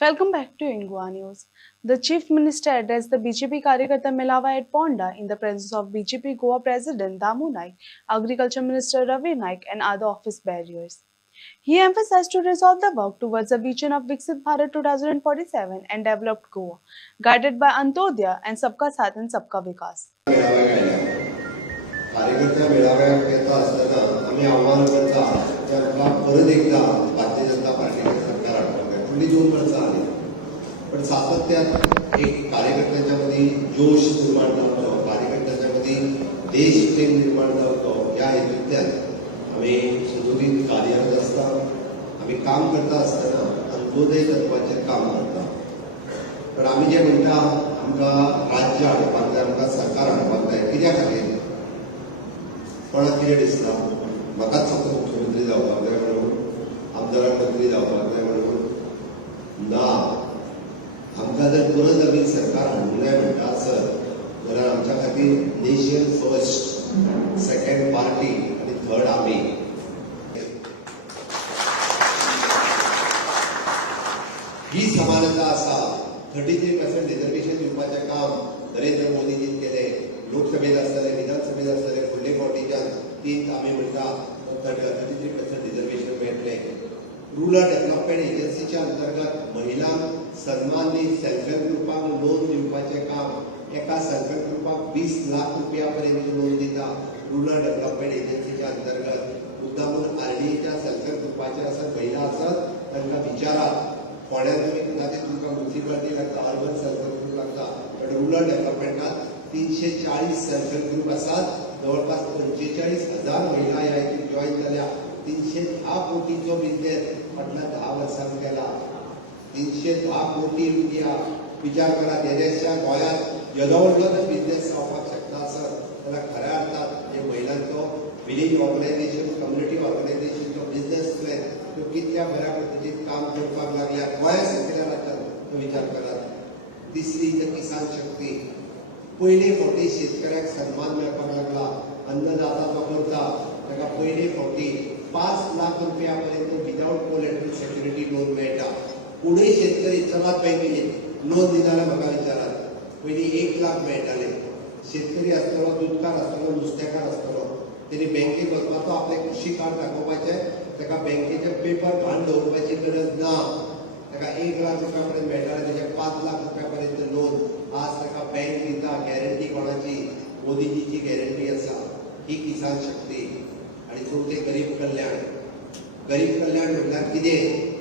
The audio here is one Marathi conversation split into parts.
Welcome back to Ingwa News. The Chief Minister addressed the BJP Karyakarta Melawa at Ponda in the presence of BJP Goa President Damu Naik, Agriculture Minister Ravi Naik, and other office bearers. He emphasized to resolve the work towards the vision of Viksit Bharat 2047 and developed Goa, guided by Antodaya and Sabka Saath and Sabka Vikas. कार्यकर्त्या मेळाव्यात येता असताना आम्ही आव्हान करता त्यांना परत एकदा भारतीय जनता पार्टीचे सरकार आणलं पूर्वी 2 वर्ष आली पण सातत्यात एक कार्यकर्त्यांच्या मध्ये जोश निर्माण जावतो कार्यकर्त्यांच्या मध्ये देशप्रेम निर्माण जावतो या हेतून आम्ही सदोदित कार्यरत असता आम्ही काम करता असताना अंत्योदय तत्वाचेर काम करता पण आम्ही जे म्हणटा आमकां राज्य हाडपाक जाय आमकां सरकार हाडपाक जाय कित्या खातीर कोणाक कितें दिसता म्हाकाच फक्त मुख्यमंत्री जावपाक जाय म्हणून आमदाराक मंत्री जावपाक जाय म्हणून ना आमकां जर परत आमी सरकार हाडूंक जाय म्हणटा आसत जाल्यार आमच्या खातीर नेशन फर्स्ट सेकंड पार्टी आनी थर्ड आमी ही समानता आसा 33% रिजर्वेशन दिवपाचें काम नरेंद्र मोदीजीन केलें लोकसभेत आसतले विधानसभेत आसतले फुडले फावटीच्या 3 आमी म्हणटा 33% रिजर्वेशन मेळटले रुरल डेव्हलपमेंट एजन्सीच्या अंतर्गत महिलांक सन्माननी सेल्फ हेल्प ग्रुपांक लोन दिवपाचें काम एका सेल्फ हेल्प ग्रुपाक 20 लाख रुपया पर्यंत लोन दिता रुरल डेव्हलपमेंट एजन्सीच्या अंतर्गत मुद्दामून आरडीएच्या सेल्फ हेल्प ग्रुपाचे आसत महिला आसत तांकां विचारात फोंड्यात तुमी कदाचित तुमकां म्युनिसिपालिटी लागता अर्बन सेल्फ हेल्प ग्रुप लागता पण रुरल डेव्हलपमेंटात 340 सेल्फ हेल्प ग्रुप आसात जवळपास 45,000 महिला ह्या हातूंत जॉईन जाल्या 310 कोटीचो बिझनेस फाटल्या 10 वर्सांत केला 310 कोटी रुपया विचार करा देशाच्या गोंयांत येदोव्हडलो जर बिझनेस जावपाक शकता आसत जाल्यार खऱ्या अर्थान हे महिलांचो विलेज ऑर्गनायझेशन कम्युनिटी ऑर्गनायझेशनचो बिझनेस प्लॅन तो कितल्या बऱ्या पद्दतीन काम करपाक लागल्या गोंया सारकेल्या राज्यांत विचार करात तिसरी किसान शक्ती पयले फावटी शेतकऱ्याक सन्मान मेळपाक लागला अन्नदाता जो करता ताका पयले फावटी 5 लाख रुपया पर्यंत विदाउट कोलॅटरल सेक्युरिटी लोन मेळटा पुणे शेतकरी चलात बँकेत लोन दिना जाल्यार म्हाका विचारात पयली 1 लाख मेळटाले शेतकरी आसतलो दूधकार आसतलो नुस्तेकार आसतलो तेणी बँकेत वचपाचो आपले कृषी कार्ड दाखोवपाचें ताका बँकेचे पेपर घाण दवरपाची गरज ना ताका 1 लाख रुपया पर्यंत मेळटाले तेजे 5 लाख रुपया पर्यंत लोन आज ताका बँक दिता गॅरंटी कोणाची मोदीजीची गॅरंटी आसा ही किसान शक्ती आनी चवथे गरीब कल्याण म्हटल्यार कितें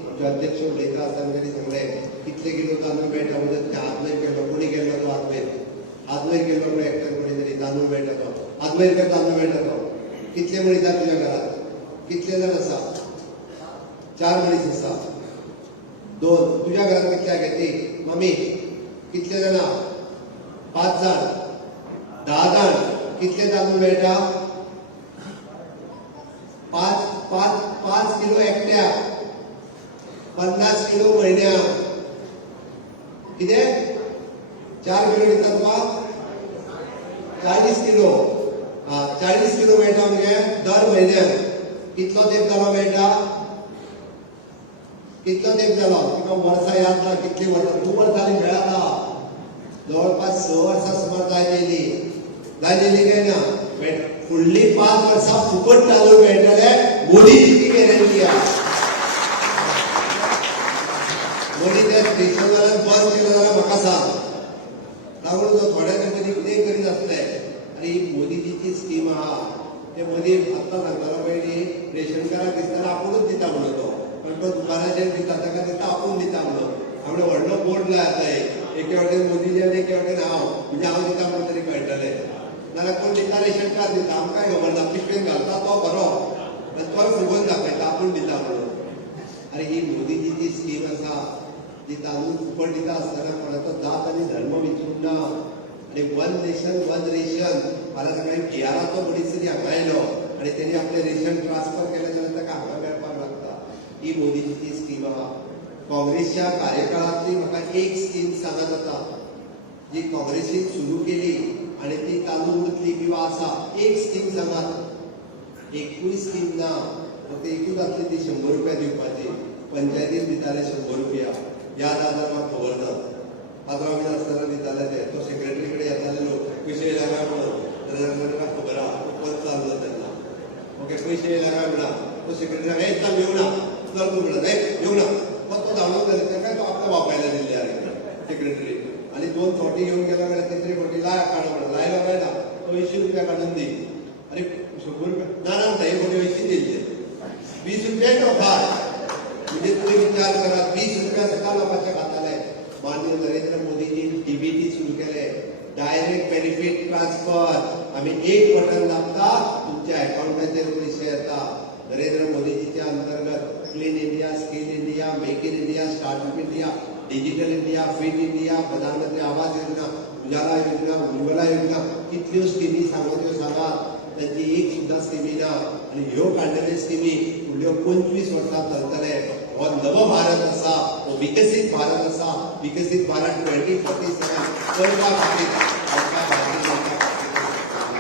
आमचे अध्यक्ष उलयता आसतना ताणी सांगलें कितले किलो तांदूळ मेळटा म्हणजे ते हातवेर केलो कोणी केल्लो तो हातवेर केल्लो पळय एकट्यान कोणी तरी तांदूळ मेळटा तो हातवेर केल्लो तांदूळ मेळटा तो कितले मनीस आसा तुज्या घरांत कितले जाण आसा 4 मनीस आसा 2 तुज्या घरांत कितले घेतली मम्मी कितले जाण 5 जाण 10 जाण कितले तांदूळ मेळटा 5 किलो एकट्याक 50 किलो म्हयन्याक कितें 4 किलो दिता तुका 40 किलो 40 किलो मेळटा म्हणजे दर म्हयन्याक कितलो तेंप जालो मेळटा कितलो तेंप जालो तुका वर्सां याद ना कितली वर्सां 2 वर्सांनी मेळना जवळपास 6 वर्सां सुमार जाय गेली काय ना फुडली 5 वर्सां फुकट तांदूळ मेळटले मोदीजीची गॅरंटी आसा मोदी त्या स्टेशनार बस केलं जाल्यार म्हाका सांग लागून तो थोड्या मदीं कितें करीत आसले आनी ही मोदीजीची स्कीम आहा ते मदीं आत्तां सांगतालो पयलीं रेशन कार्डाक दिसताना आपुणूच दिता म्हणून तो पण तो दुकानाचेर दिता ताका दिता आपूण दिता म्हणून हांवें व्हडलो बोर्ड लायता एके वाटेन मोदीजी आनी एके वाटेन हांव म्हणजे हांव दिता म्हणून तरी कळटलें नाल्यार कोण दिता रेशन कार्ड दिता आमकांय खबर ना पिशवेन घालता तो बरो आनी तोय फुगोवन दाखयता आपूण दिता म्हणून आनी ही मोदीजीची स्कीम आसा जी तांदूळ फुकट दिता आसतना कोणाचो जात आनी धर्म विचारून ना आनी 1 नेशन 1 रेशन फाल्यां सकाळीं बिहाराचो मनीस जरी हांगा आयलो आनी तेणी आपलें रेशन ट्रान्सफर केलें जाल्यार ताका हांगा मेळपाक लागता ही मोदीजीची स्कीम आहा काँग्रेसच्या कार्यकाळांतली म्हाका एक स्कीम सांगत आतां जी काँग्रेसीन सुरू केली आनी ती चालू उरतली किंवा आसा एक स्कीम सांगात एकूय स्कीम ना फक्त एकूच आसली ती 100 रुपया दिवपाची पंचायतीन दिताले 100 रुपया याद आजार म्हाका खबर ना 15 मिनट आसतना दिताले ते तो सेक्रेटरी कडेन येताले लोक पयशे येयला काय म्हणून जाल्यार म्हाका खबर आहा तो पद चाललो तेन्ना ओके पयशे येयला काय म्हणा तो सेक्रेटरी हे चल येवं ना चल तूं म्हणत हे येवं ना मग तो धांवलो जाल्यार तेका तो आपल्या बापायला दिल्ले आनी सेक्रेटरी आनी 2 फावटी येवन गेलो जाल्यार 3 फावटी लाय काडो म्हणून लायलो काय ना तो 80 रुपया काडून दी अरे 100 रुपया ना ना 10 फावटी 80 दिल्ले 20 रुपया तो फार म्हणजे तुम्ही विचार करा 20 रुपया सगळ्या लोकांच्या खात्याले माननीय नरेंद्र मोदीजी डीबीटी सुरू केले डायरेक्ट बेनिफिट ट्रान्सफर आम्ही एक बटन दाबता तुमच्या अकाउंटाचेर पयशे येता नरेंद्र मोदीजीच्या अंतर्गत clean India skill India make in India startup India digital India fit India प्रधानमंत्री आवास योजना उजाला योजना उज्ज्वला योजना कितल्यो स्किमी सांगोच्यो सांगात त्यांची एक सुद्धा स्किमी ना आणि ह्यो काढलेले स्किमी फुडल्यो 25 वर्सां चलतले हो नवो भारत आसा हो विकसीत भारत आसा विकसीत भारत 2047 करपा खातीर आमकां भारतीय जनता पार्टी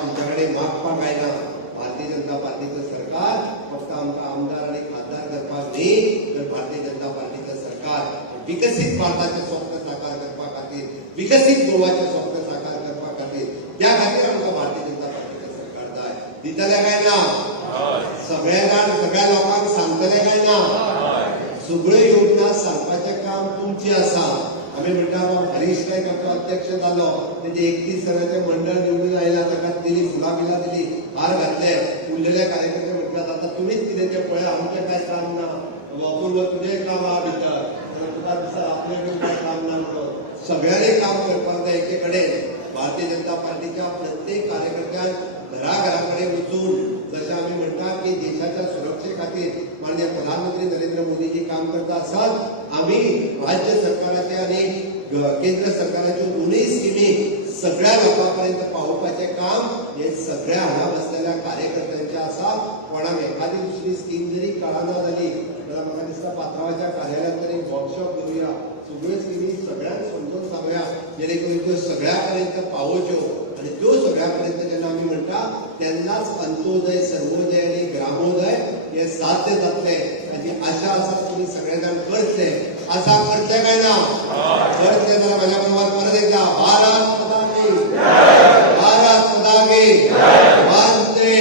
तुमच्या कडेन मागपाक आयना भारतीय जनता पार्टीचं सरकार फक्त आमकां आमदार आणि खासदार करपाक न्ही तर भारतीय जनता पार्टीचं सरकार विकसीत भारताचें स्वप्न साकार करपा खातीर विकसीत गोवाचें स्वप्न साकार करपा खातीर त्या खातीर आमकां भारतीय जनता पार्टीचं सरकार जाय दितले काय ना सगळे जाण सगळ्या लोकांक सांगतले काय ना सगळ्यो योजना सांगपाचें काम तुमचें आसा आमी म्हणटा हरीश नायकाचो अध्यक्ष जालो तेजे 31 वर्साचें मंडळ निवडून आयला ताका दिली फुलां बिलां दिली हार घातले उरलेले कार्यकर्ते म्हणटात आतां तुमीच कितें तें पळय आमचें कांय काम ना अपूर्व तुजें काम आहा भितर तुका दिसता आपलें कांय काम ना म्हणून सगळ्यांनी काम करपाक जाय एके कडेन भारतीय जनता पार्टीच्या प्रत्येक कार्यकर्त्याक घराघराकडे वचून जशें आमी म्हणटा की देशाच्या सुरक्षे खातीर माननीय प्रधानमंत्री नरेंद्र मोदीजी काम करता आसात आमी राज्य सरकाराचे आनी केंद्र सरकाराच्यो दोनूय स्किमी सगळ्या लोकांपर्यंत पावोवपाचें काम हे सगळ्या हांगा बसलेल्या कार्यकर्त्यांचें आसा कोणाक एखादी दुसरी स्कीम जरी कळना जाली जाल्यार म्हाका दिसता पात्रांवाच्या कार्यालयात तरी वर्कशॉप करुया सगळ्यो स्किमी सगळ्यांक समजून सांगुया जेणे करून त्यो सगळ्या पर्यंत पावोच्यो आणि त्यो सगळ्या पर्यंत जेन्ना आमी म्हणटा तेन्नाच अंत्योदय सर्वोदय आणि ग्रामोदय हे साध्य जातले हाची आशा आसा तुम्ही सगळे जाण करतले आशा करतले काय ना करतले जाल्यार म्हाज्या प्रमाण परत एकदा भारत माता की भारत माता की वंदे